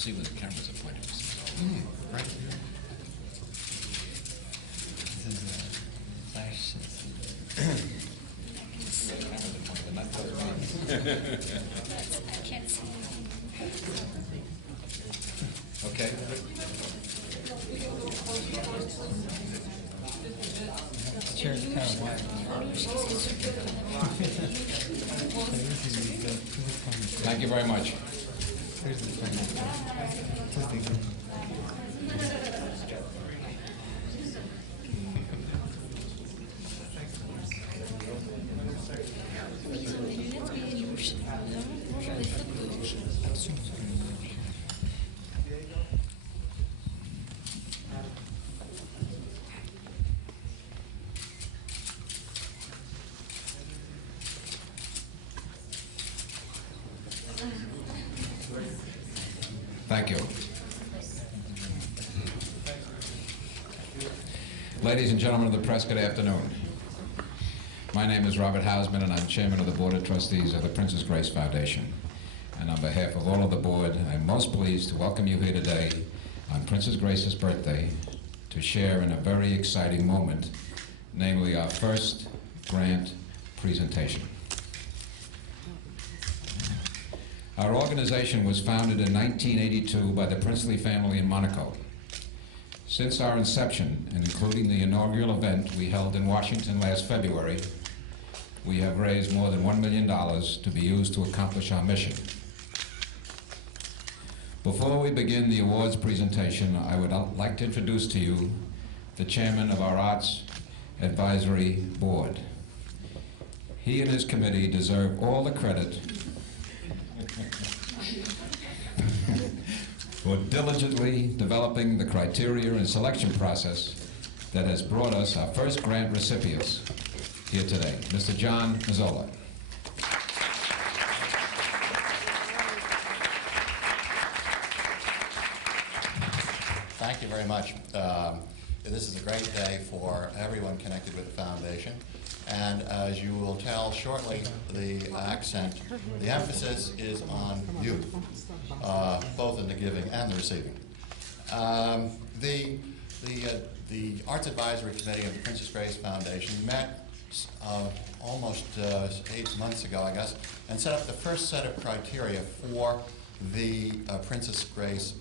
see where the cameras are pointed. Right. This is a flash system. The cameras are pointed, not the I can't see anything. Okay. The chair's kind of wide. Thank you very much. Here's the thing. Thank you. Ladies and gentlemen of the press, good afternoon. My name is Robert Hausman, and I'm chairman of the Board of Trustees of the Princess Grace Foundation. And on behalf of all of the board, I'm most pleased to welcome you here today on Princess Grace's birthday to share in a very exciting moment, namely our first grant presentation. Our organization was founded in 1982 by the princely family in Monaco. Since our inception, and including the inaugural event we held in Washington last February, we have raised more than $1 million to be used to accomplish our mission. Before we begin the awards presentation, I would like to introduce to you the chairman of our Arts Advisory Board. He and his committee deserve all the credit for diligently developing the criteria and selection process that has brought us our first grant recipients here today. Mr. John Mazzola. Thank you very much. This is a great day for everyone connected with the foundation. And as you will tell shortly, the emphasis is on youth, both in the giving and the receiving. The Arts Advisory Committee of the Princess Grace Foundation met almost 8 months ago, I guess, and set up the first set of criteria for the Princess Grace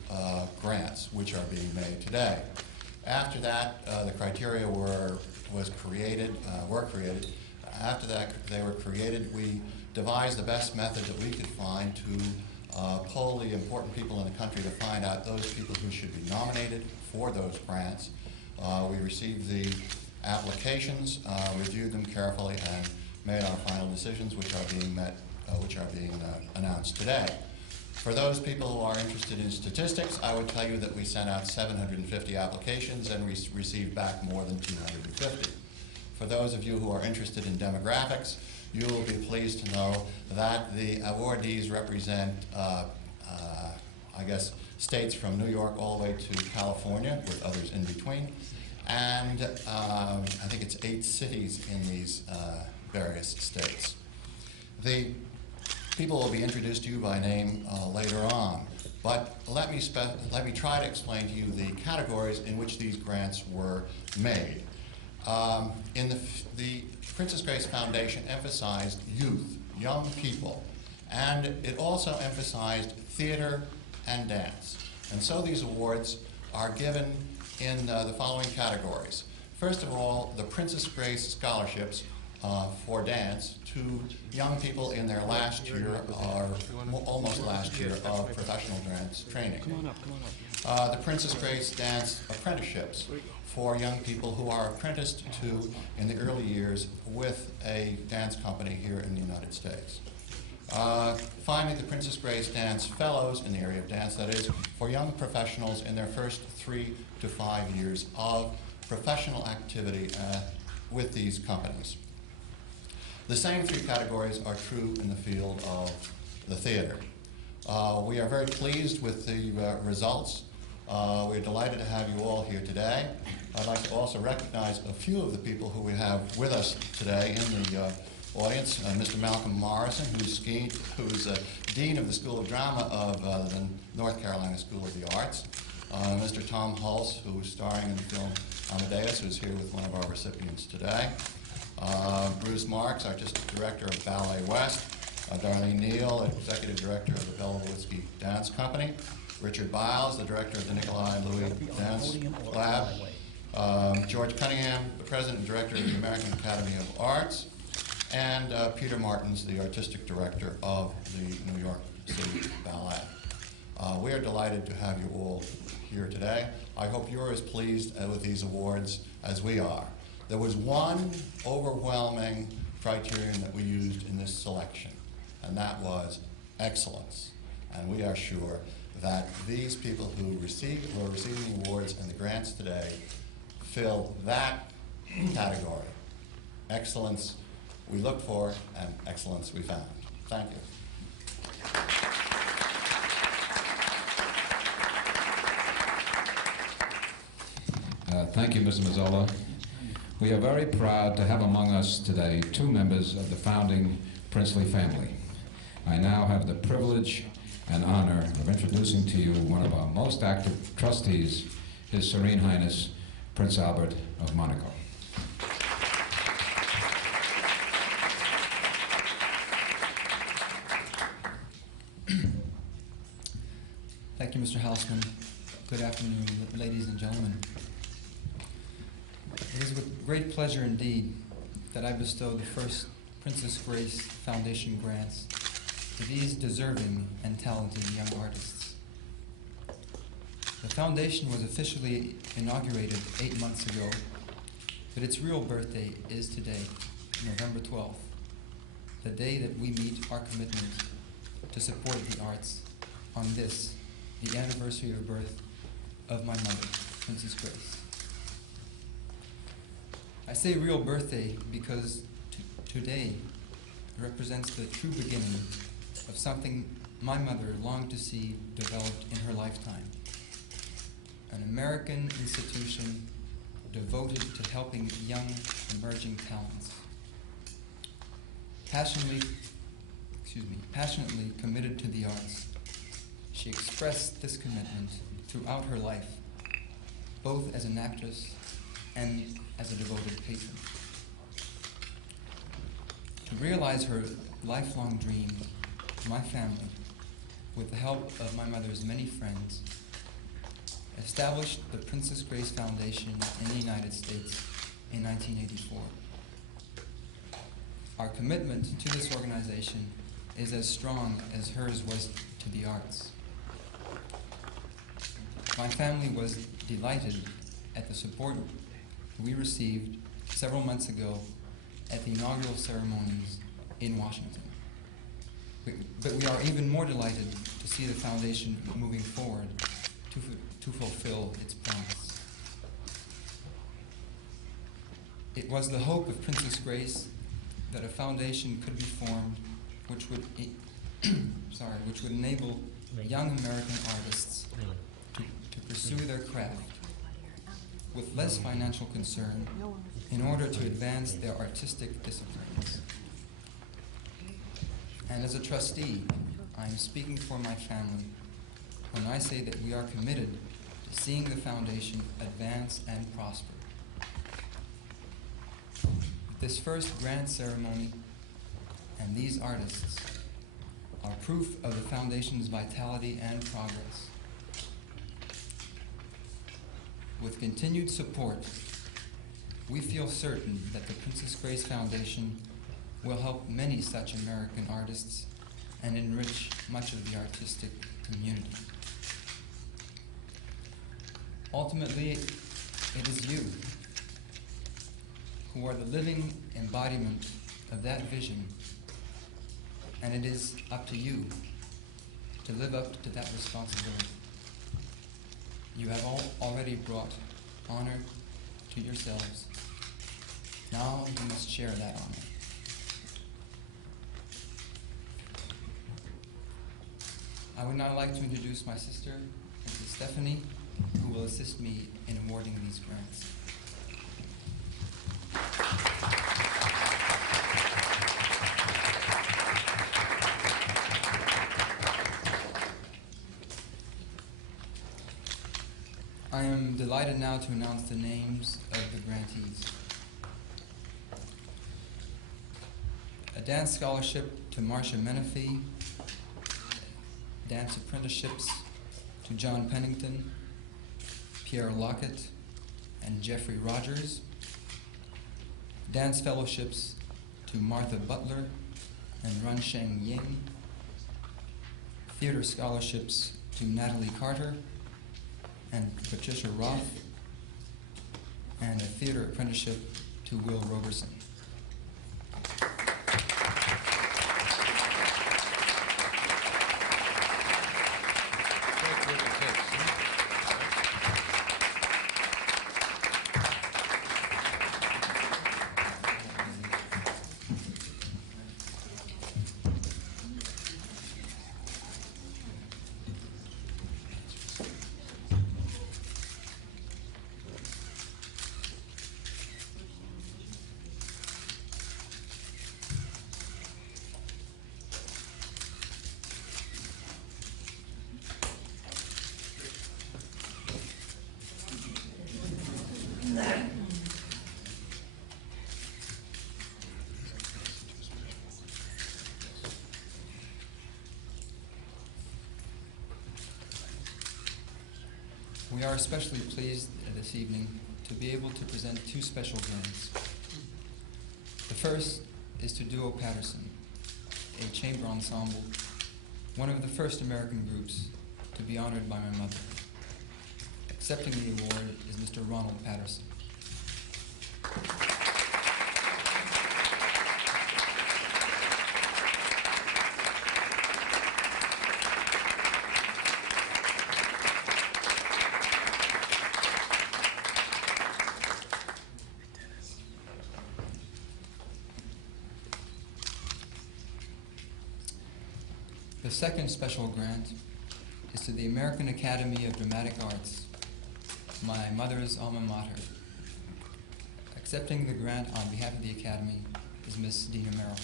grants, which are being made today. After that, the criteria were created. After that, they were created. We devised the best method that we could find to poll the important people in the country to find out those people who should be nominated for those grants. We received the applications, reviewed them carefully, and made our final decisions, which are being announced today. For those people who are interested in statistics, I would tell you that we sent out 750 applications and we received back more than 250. For those of you who are interested in demographics, you will be pleased to know that the awardees represent, I guess, states from New York all the way to California, with others in between. And I think it's 8 cities in these various states. The people will be introduced to you by name later on, but let me try to explain to you the categories in which these grants were made. The Princess Grace Foundation emphasized youth, young people, and it also emphasized theater and dance. And so these awards are given in the following categories. First of all, the Princess Grace scholarships for dance to young people in their last year, or almost last year, of professional dance training. The Princess Grace Dance apprenticeships for young people who are apprenticed to, in the early years, with a dance company here in the United States. Finally, the Princess Grace Dance Fellows in the area of dance, that is, for young professionals in their first 3 to 5 years of professional activity with these companies. The same 3 categories are true in the field of the theater. We are very pleased with the results. We're delighted to have you all here today. I'd like to also recognize a few of the people who we have with us today audience, Mr. Malcolm Morrison, who's Dean of the School of Drama of the North Carolina School of the Arts, Mr. Tom Hulse, who's starring in the film Amadeus, who's here with one of our recipients today, Bruce Marks, Artistic Director of Ballet West, Darlene Neal, Executive Director of the Bella Lewitsky Dance Company, Richard Biles, the Director of the Nikolai Louis Dance Lab, George Cunningham, the President and Director of the American Academy of Arts, and Peter Martins, the Artistic Director of the New York City Ballet. We are delighted to have you all here today. I hope you're as pleased with these awards as we are. There was one overwhelming criterion that we used in this selection, and that was excellence. And we are sure that these people who are receiving the awards and the grants today fill that category. Excellence we looked for, and excellence we found. Thank you. Thank you, Mr. Mazzola. We are very proud to have among us today two members of the founding princely family. I now have the privilege and honor of introducing to you one of our most active trustees, His Serene Highness, Prince Albert of Monaco. Thank you, Mr. Hausman. Good afternoon, ladies and gentlemen. It is with great pleasure indeed that I bestow the first Princess Grace Foundation grants to these deserving and talented young artists. The foundation was officially inaugurated 8 months ago, but its real birthday is today, November 12th, the day that we meet our commitment to support the arts on this, the anniversary of birth of my mother, Princess Grace. I say real birthday because today represents the true beginning of something my mother longed to see developed in her lifetime. An American institution devoted to helping young emerging talents. Passionately committed to the arts, she expressed this commitment throughout her life, both as an actress and as a devoted patron. To realize her lifelong dream, my family, with the help of my mother's many friends, established the Princess Grace Foundation in the United States in 1984. Our commitment to this organization is as strong as hers was to the arts. My family was delighted at the support we received several months ago at the inaugural ceremonies in Washington. But we are even more delighted to see the foundation moving forward to fulfill its promise. It was the hope of Princess Grace that a foundation could be formed which would enable young American artists to pursue their craft with less financial concern in order to advance their artistic disciplines. And as a trustee, I am speaking for my family when I say that we are committed to seeing the foundation advance and prosper. This first grant ceremony and these artists are proof of the foundation's vitality and progress. With continued support, we feel certain that the Princess Grace Foundation will help many such American artists and enrich much of the artistic community. Ultimately, it is you who are the living embodiment of that vision, and it is up to you to live up to that responsibility. You have already brought honor to yourselves. Now you must share that honor. I would now like to introduce my sister, Mrs. Stephanie, who will assist me in awarding these grants. I am delighted now to announce the names of the grantees. A dance scholarship to Marcia Menifee, dance apprenticeships to John Pennington, Pierre Lockett, and Jeffrey Rogers, dance fellowships to Martha Butler and Runsheng Ying, theater scholarships to Natalie Carter and Patricia Roth, and a theater apprenticeship to Will Roberson. We are especially pleased this evening to be able to present two special grants. The first is to Duo Patterson, a chamber ensemble, one of the first American groups to be honored by my mother. Accepting the award is Mr. Ronald Patterson. The second special grant is to the American Academy of Dramatic Arts, my mother's alma mater. Accepting the grant on behalf of the Academy is Miss Dina Merrill.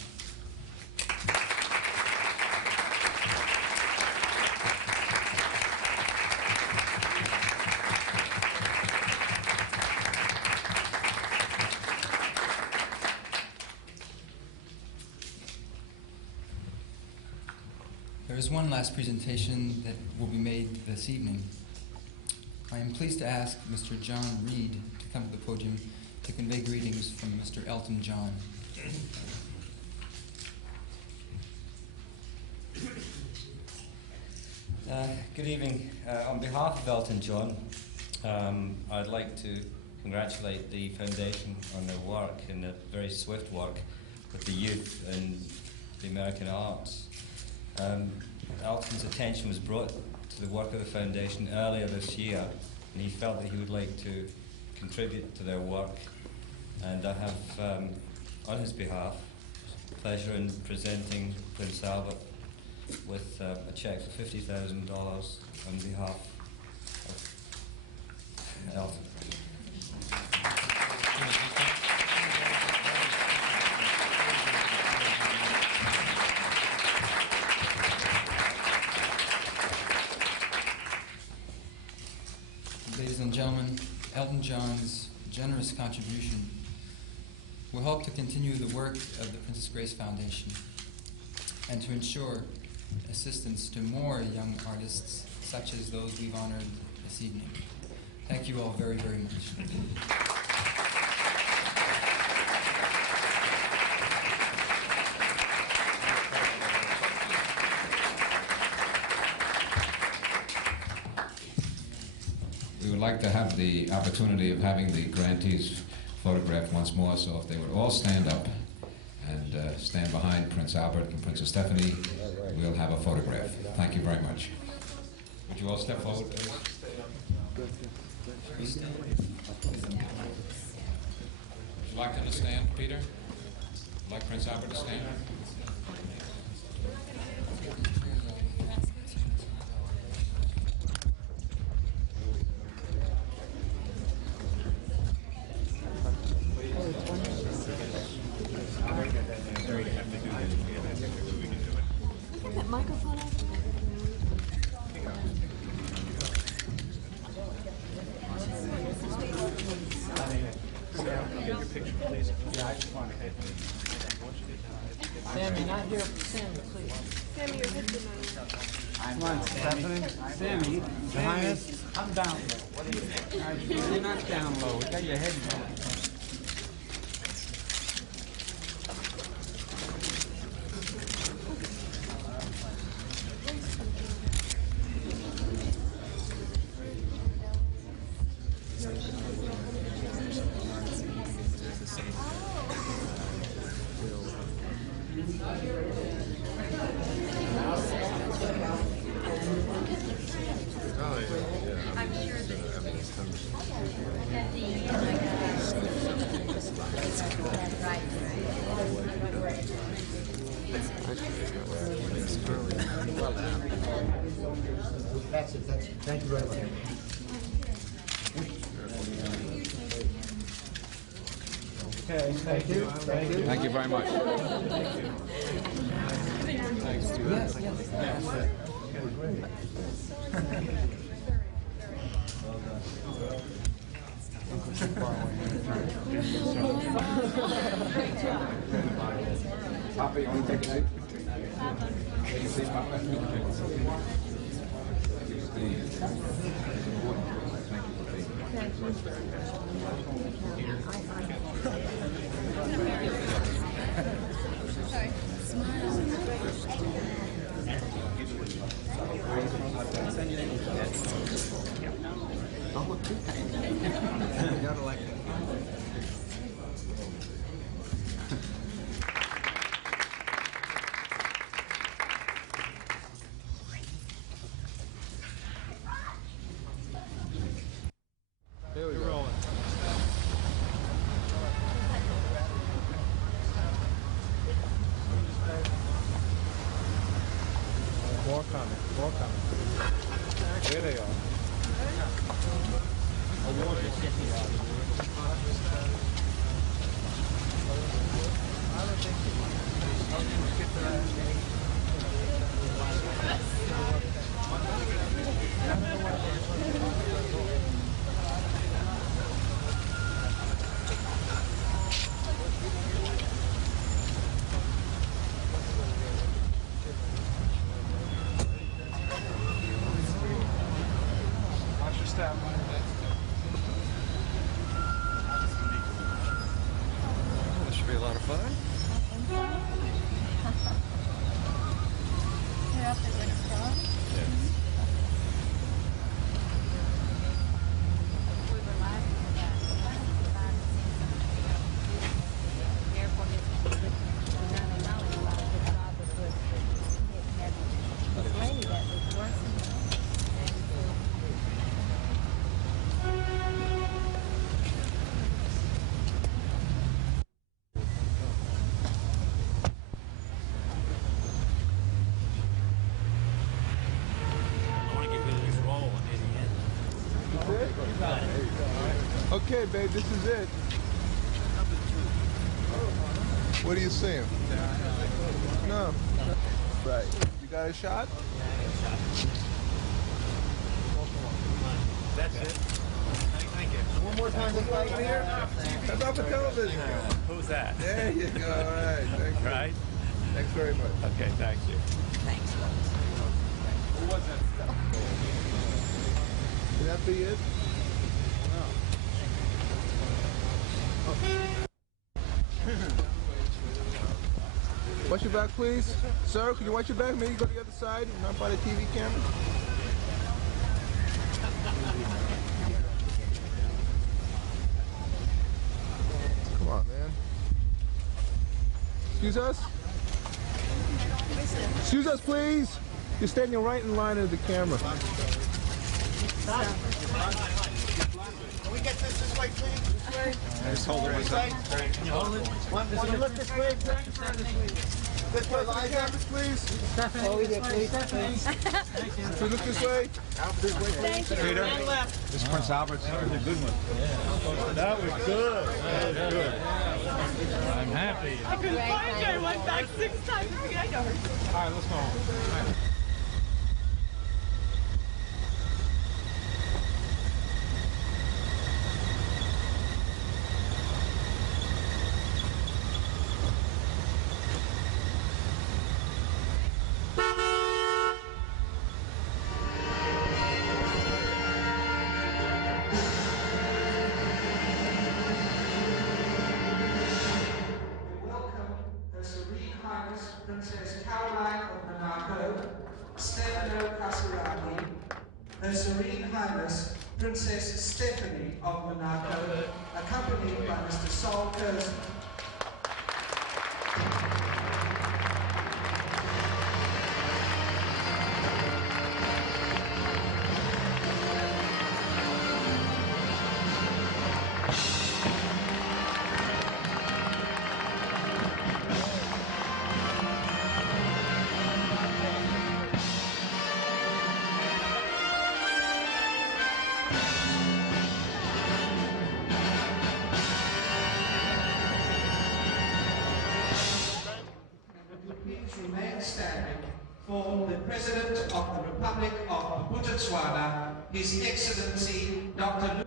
There is one last presentation that will be made this evening. I am pleased to ask Mr. John Reed to come to the podium to convey greetings from Mr. Elton John. Good evening. On behalf of Elton John, I'd like to congratulate the Foundation on their work and their very swift work with the youth and the American arts. Elton's attention was brought to the work of the Foundation earlier this year, and he felt that he would like to contribute to their work. And I have, on his behalf, pleasure in presenting Prince Albert with a cheque for $50,000 on behalf of Elton. Ladies and gentlemen, Elton John's generous contribution will help to continue the work of the Princess Grace Foundation and to ensure assistance to more young artists such as those we've honored this evening. Thank you all very, very much. We would like to have the opportunity of having the grantees photographed once more, so if they would all stand up and stand behind Prince Albert and Princess Stephanie, we'll have a photograph. Thank you very much. Would you all step forward, please? Would you like them to stand, Peter? Would you like Prince Albert to stand? That microphone over there. here for Sammy, please. Sammy, your husband. Come on, Stephanie. Sammy, behind us. I'm down low. What do you think? You're not down low. We got your head down. That's it. Thank you very much. Okay, thank you. Thank you. Thank you very much. Papa, you want to take a seat? Take a seat, Papa. Here we go. More coming, more coming. There they are. Watch your step. This should be a lot of fun. You're up there with a frog? We were laughing at that. Behind the scenes of the video. The airport is not allowing a lot of the drivers with this lady that was working. Okay, babe, this is it. What are you saying? No. Right. You got a shot? That's it. Thank you. One more time, look right here. That's off the television. Who's that? There you go. All right. Thank you. Right? Thanks very much. Okay, thank you. Who was that? Can that be it? Watch your back, please. Sir, can you watch your back? Maybe go to the other side, not by the TV camera. Come on, man. Excuse us? Excuse us, please. You're standing right in line of the camera. Can we get this way, please? This way? Just hold it. This way? Can you hold it? Want to look this way? This way, Liza, please. Stephanie, Over there, this way, please. Stephanie. Thank you. So look this way. Thank you. Peter? This is Prince Albert. That was a good one. That was good. That was good. I'm happy. I couldn't find you. I went back 6 times. I know her. All right, let's go home. Her Serene Highness Princess Stéphanie of Monaco, accompanied by Mr. Saul Curzon. Remain standing for the President of the Republic of Botswana, His Excellency Dr.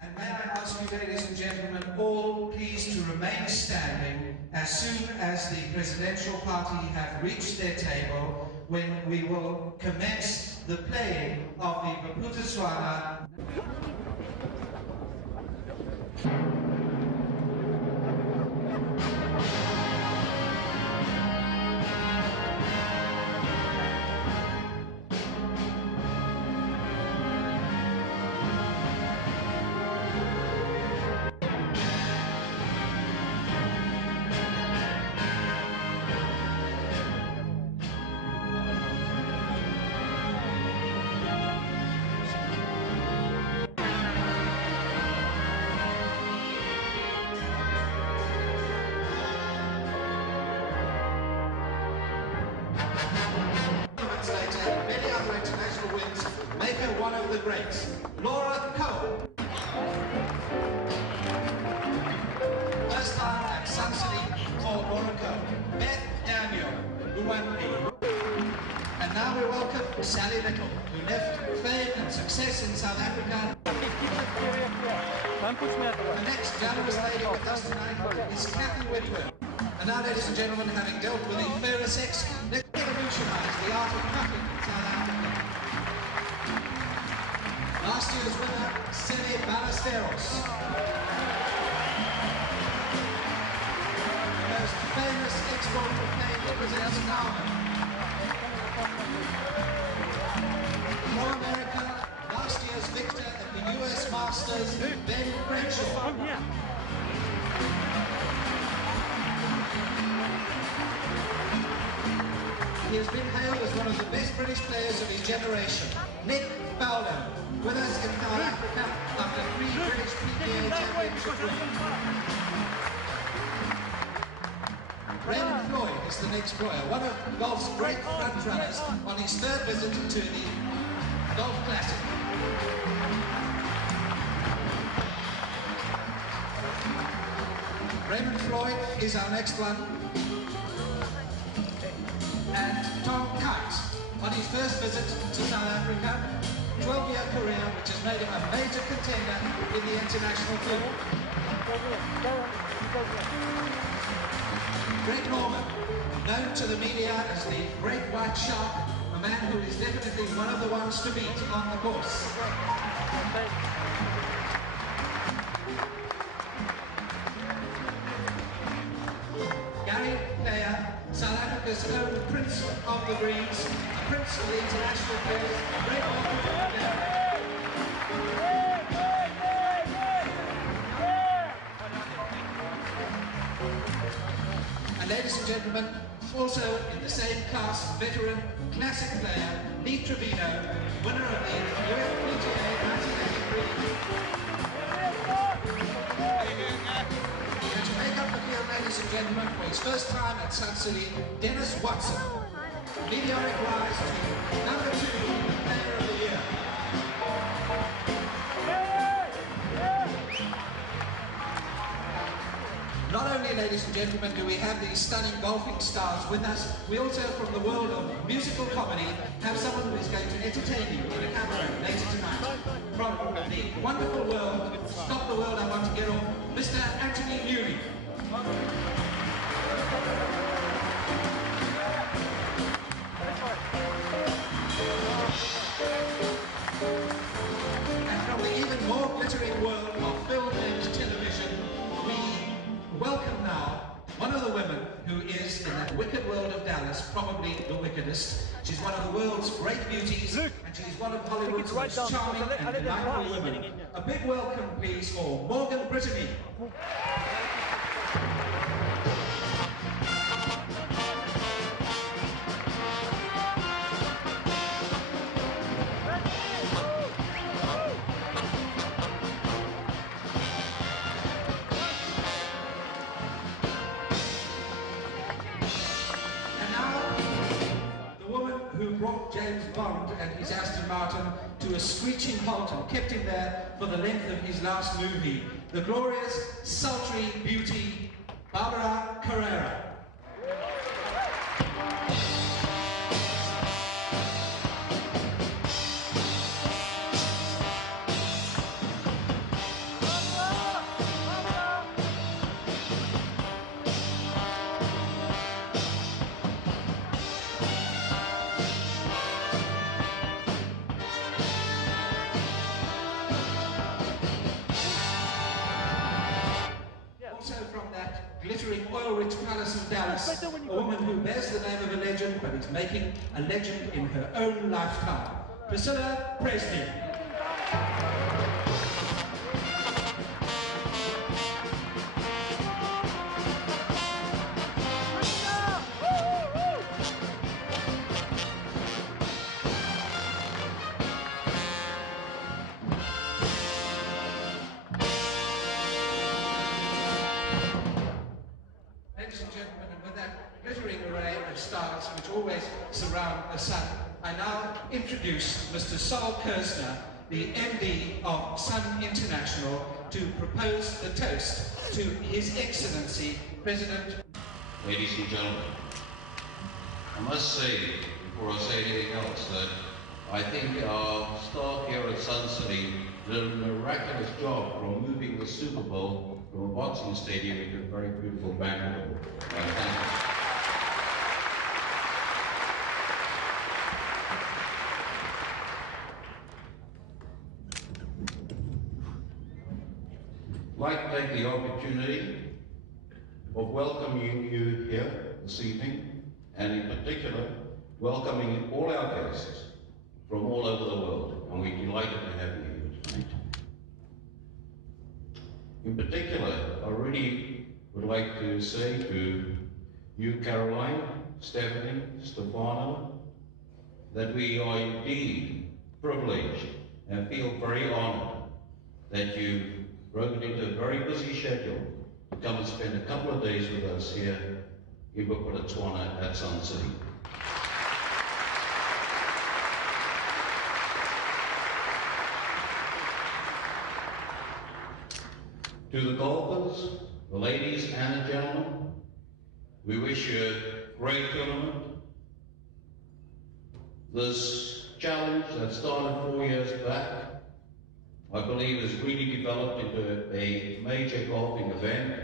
And may I ask you, ladies and gentlemen, all please to remain standing as soon as the presidential party have reached their table, when we will commence the playing of the Botswana. Many other international wins make her one of the greats. Laura Cole. First time at Sun City for Laura Cole. Beth Daniel, who won the. And now we welcome Sally Little, who left fame and success in South Africa. The next glamorous lady with us tonight is Kathy Whitworth. And now, ladies and gentlemen, having dealt with the fairer sex, let's revolutionize the art of cutting in South Africa. Last year's winner, Sene Ballesteros. The most famous export of pain represents Carmen. For America, last year's victor at the US Masters, Ben Crenshaw. He has been hailed as one of the best British players of his generation. Nick Fowler, with us in South Africa after 3 British PGA Championship wins. Raymond Floyd is the next player, one of golf's great frontrunners on his 3rd visit to the Golf Classic. Raymond Floyd is our next one. And Tom Kite, on his first visit to South Africa, 12-year career which has made him a major contender in the international field. Greg Norman, known to the media as the Great White Shark, a man who is definitely one of the ones to beat on the course. Gary Player, South Africa's own Prince of the Greens, a prince of the international players, a great player. And ladies and gentlemen, also in the same class, veteran, classic player, Lee Trevino, winner of the USPGA 1983. And to make up the field, ladies and gentlemen, for his first time at Sun City, Dennis Watson. Meteoric rise to number 2 player of the year. Not only, ladies and gentlemen, do we have these stunning golfing stars with us, we also, from the world of musical comedy, have someone who is going to entertain you in a cabaret later tonight. From the wonderful world, Stop the World, I Want to Get Off, Mr. Anthony Newry. vocalist. She's one of the world's great beauties, and she's one of Hollywood's most charming and delightful women. A big welcome, please, for Morgan Brittany. Brought James Bond and his Aston Martin to a screeching halt and kept him there for the length of his last movie. The glorious, sultry beauty, Barbara Carrera. Glittering oil-rich palace of Dallas, a woman who bears the name of a legend but is making a legend in her own lifetime. Priscilla Presley. Always surround the sun. I now introduce Mr. Sol Kersner, the MD of Sun International, to propose the toast to His Excellency President. Ladies and gentlemen, I must say, before I say anything else, that I think our staff here at Sun City did a miraculous job from moving the Super Bowl from a boxing stadium into a very beautiful banquet hall. Thank you. I'd like to take the opportunity of welcoming you here this evening, and in particular, welcoming all our guests from all over the world, and we're delighted to have you here tonight. In particular, I really would like to say to you, Caroline, Stephanie, Stefano, that we are indeed privileged and feel very honored that you broken into a very busy schedule to come and spend a couple of days with us here in Botswana at Sun City. To the golfers, the ladies and the gentlemen, we wish you a great tournament. This challenge that started 4 years back, I believe has really developed into a major golfing event,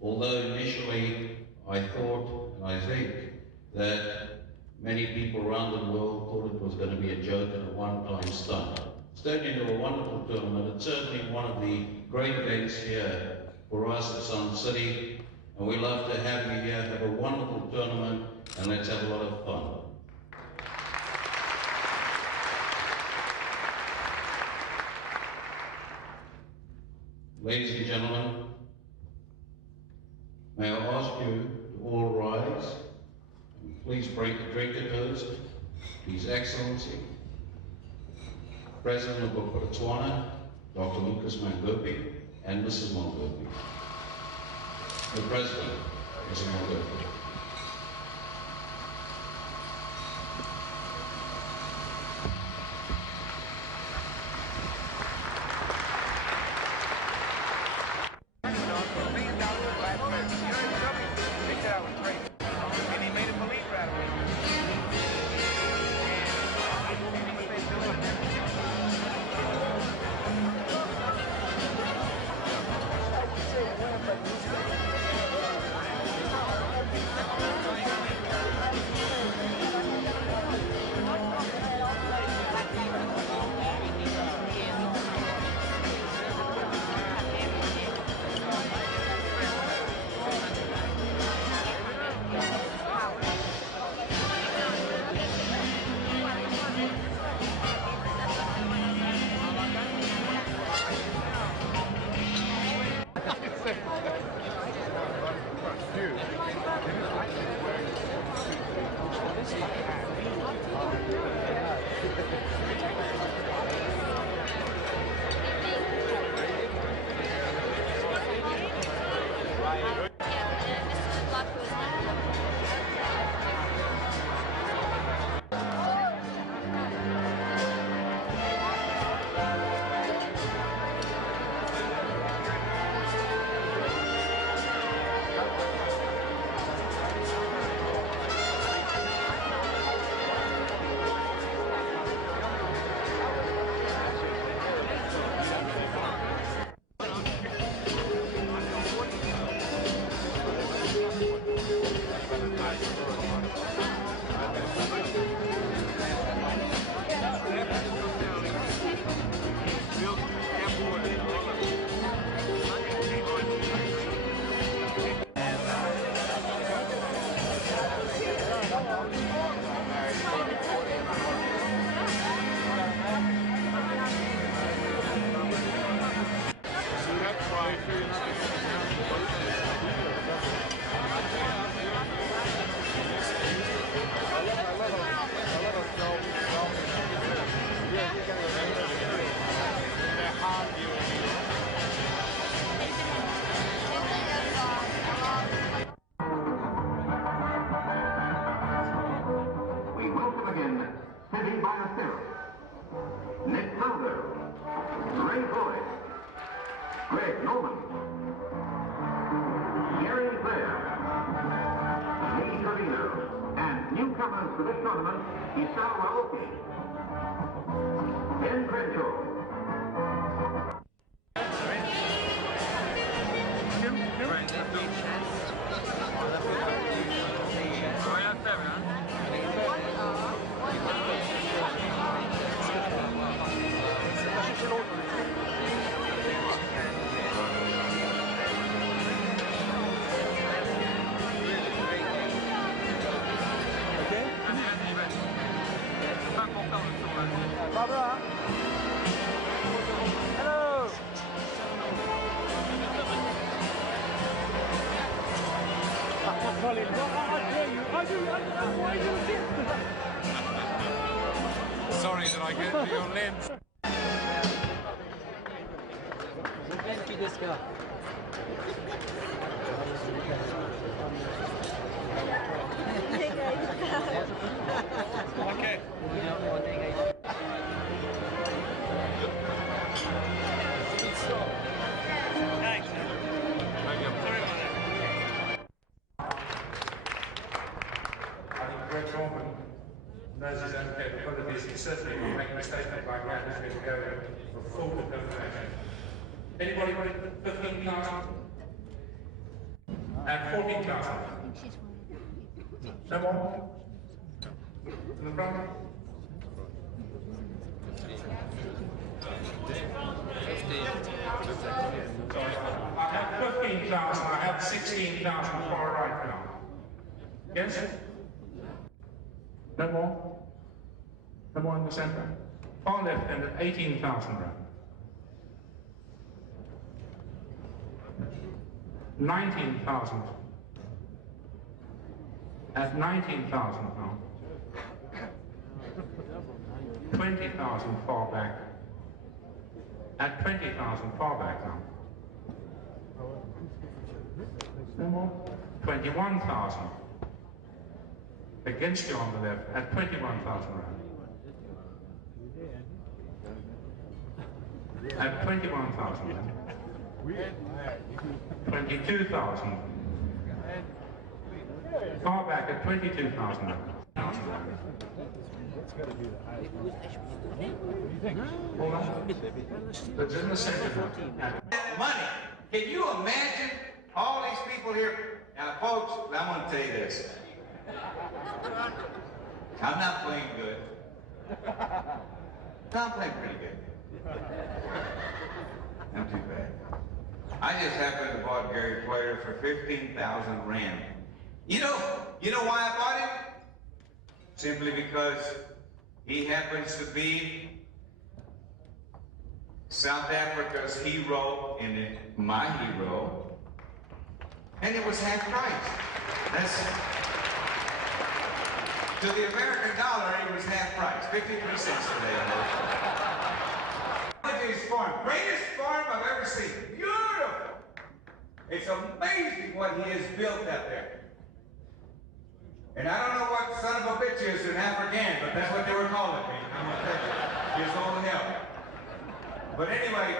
although initially I thought, and I think, that many people around the world thought it was going to be a joke and a one-time stunt. It's turned into a wonderful tournament. It's certainly one of the great events here for us at Sun City, and we love to have you here, have a wonderful tournament, and let's have a lot of fun. Ladies and gentlemen, may I ask you to all rise and please drink a toast to His Excellency, President of Botswana, Dr. Lucas Mangope, and Mrs. Mangope. The President, Mrs. Mangope. Annie Biothera, Nick Felder, Ray Boyd, Greg Norman, Gary Blair, Lee Trevino, and newcomers to this tournament, Isao Aoki, Ben Crenshaw. Barbara. Hello. Colin, I dare you. Why do you think that? Sorry that I get into your lens. Thank this guy. Okay. Thanks. Sorry about that. I think Greg Norman knows his own capabilities. He certainly will make a statement like that if he's going for full determination. Anybody want 15,000? And 14,000? No more? To the front? I have 15,000, I have 16,000 far right now. Yes? No more? No more in the center? Far left and at 18,000 round. 19,000. At 19,000 now. 20,000 far back. At 20,000 far back now. No more? 21,000. Against you on the left at 21,000 round. At 21,000 round. 22,000. Far back at 22,000 round. Hold on. It's in the center. Money. Can you imagine all these people here? Now, folks, I'm going to tell you this. I'm not playing good. No, I'm playing pretty good. Not too bad. I just happened to bought Gary Player for 15,000 rand. You know why I bought him? Simply because he happens to be South Africa's hero and my hero, and it was half price. That's to the American dollar, it was half price, 53 cents today. His farm, greatest farm I've ever seen. Beautiful. It's amazing what he has built out there. And I don't know what son of a bitch is in Afrikaans, but that's what they were calling me. I'm gonna tell you, his own help. But anyway,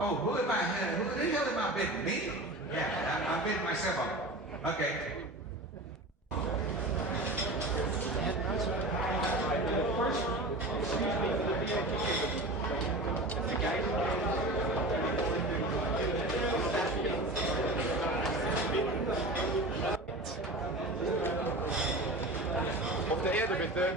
oh, who the hell am I bidding? Me? Yeah, I'm bidding myself up. Okay. Auf der Erde bitte.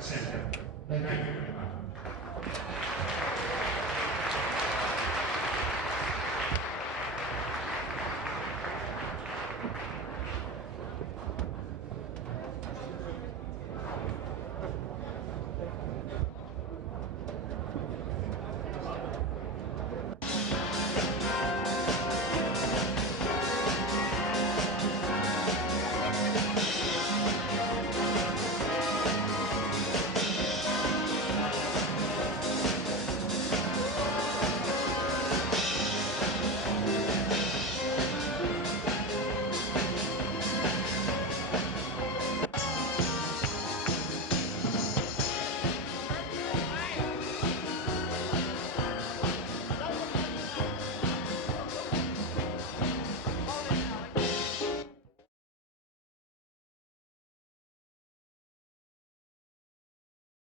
Center. Thank you very much.